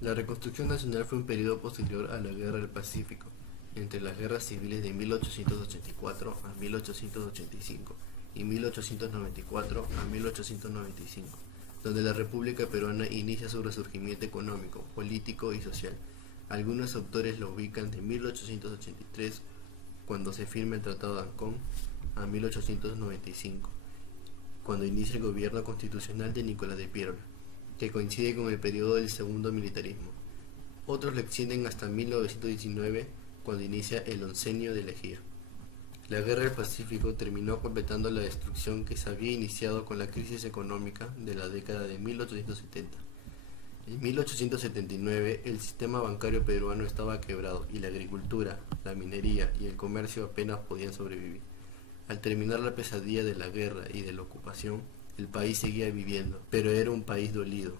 La reconstrucción nacional fue un periodo posterior a la Guerra del Pacífico, entre las guerras civiles de 1884 a 1885 y 1894 a 1895, donde la República Peruana inicia su resurgimiento económico, político y social. Algunos autores lo ubican de 1883, cuando se firma el Tratado de Ancón, a 1895, cuando inicia el gobierno constitucional de Nicolás de Piérola, que coincide con el periodo del segundo militarismo. Otros lo extienden hasta 1919, cuando inicia el oncenio de Lejía. La Guerra del Pacífico terminó completando la destrucción que se había iniciado con la crisis económica de la década de 1870. En 1879 el sistema bancario peruano estaba quebrado y la agricultura, la minería y el comercio apenas podían sobrevivir. Al terminar la pesadilla de la guerra y de la ocupación, el país seguía viviendo, pero era un país dolido.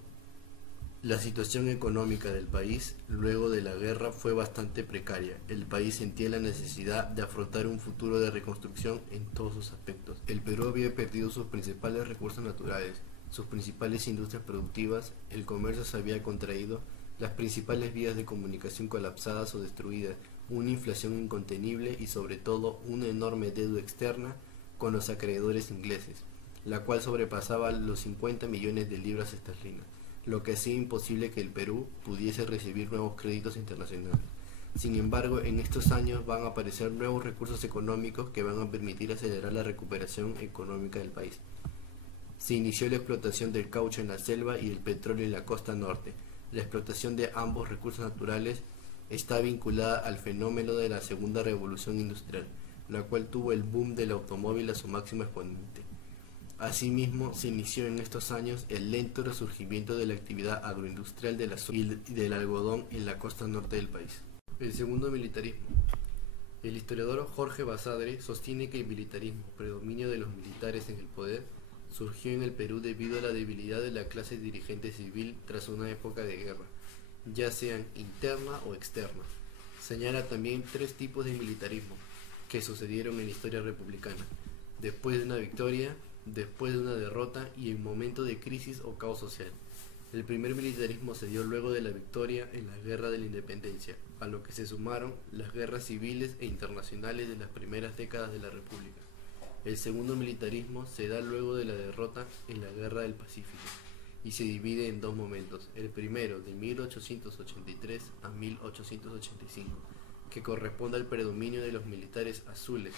La situación económica del país luego de la guerra fue bastante precaria. El país sentía la necesidad de afrontar un futuro de reconstrucción en todos sus aspectos. El Perú había perdido sus principales recursos naturales, sus principales industrias productivas, el comercio se había contraído, las principales vías de comunicación colapsadas o destruidas, una inflación incontenible y sobre todo una enorme deuda externa con los acreedores ingleses, la cual sobrepasaba los 50 millones de libras esterlinas, lo que hacía imposible que el Perú pudiese recibir nuevos créditos internacionales. Sin embargo, en estos años van a aparecer nuevos recursos económicos que van a permitir acelerar la recuperación económica del país. Se inició la explotación del caucho en la selva y el petróleo en la costa norte. La explotación de ambos recursos naturales está vinculada al fenómeno de la segunda revolución industrial, la cual tuvo el boom del automóvil a su máximo exponente. Asimismo, se inició en estos años el lento resurgimiento de la actividad agroindustrial del azúcar y del algodón en la costa norte del país. El segundo militarismo. El historiador Jorge Basadre sostiene que el militarismo, predominio de los militares en el poder, surgió en el Perú debido a la debilidad de la clase dirigente civil tras una época de guerra, ya sean interna o externa. Señala también tres tipos de militarismo que sucedieron en la historia republicana: después de una victoria, después de una derrota y en momento de crisis o caos social. El primer militarismo se dio luego de la victoria en la Guerra de la Independencia, a lo que se sumaron las guerras civiles e internacionales de las primeras décadas de la República. El segundo militarismo se da luego de la derrota en la Guerra del Pacífico y se divide en dos momentos. El primero, de 1883 a 1885, que corresponde al predominio de los militares azules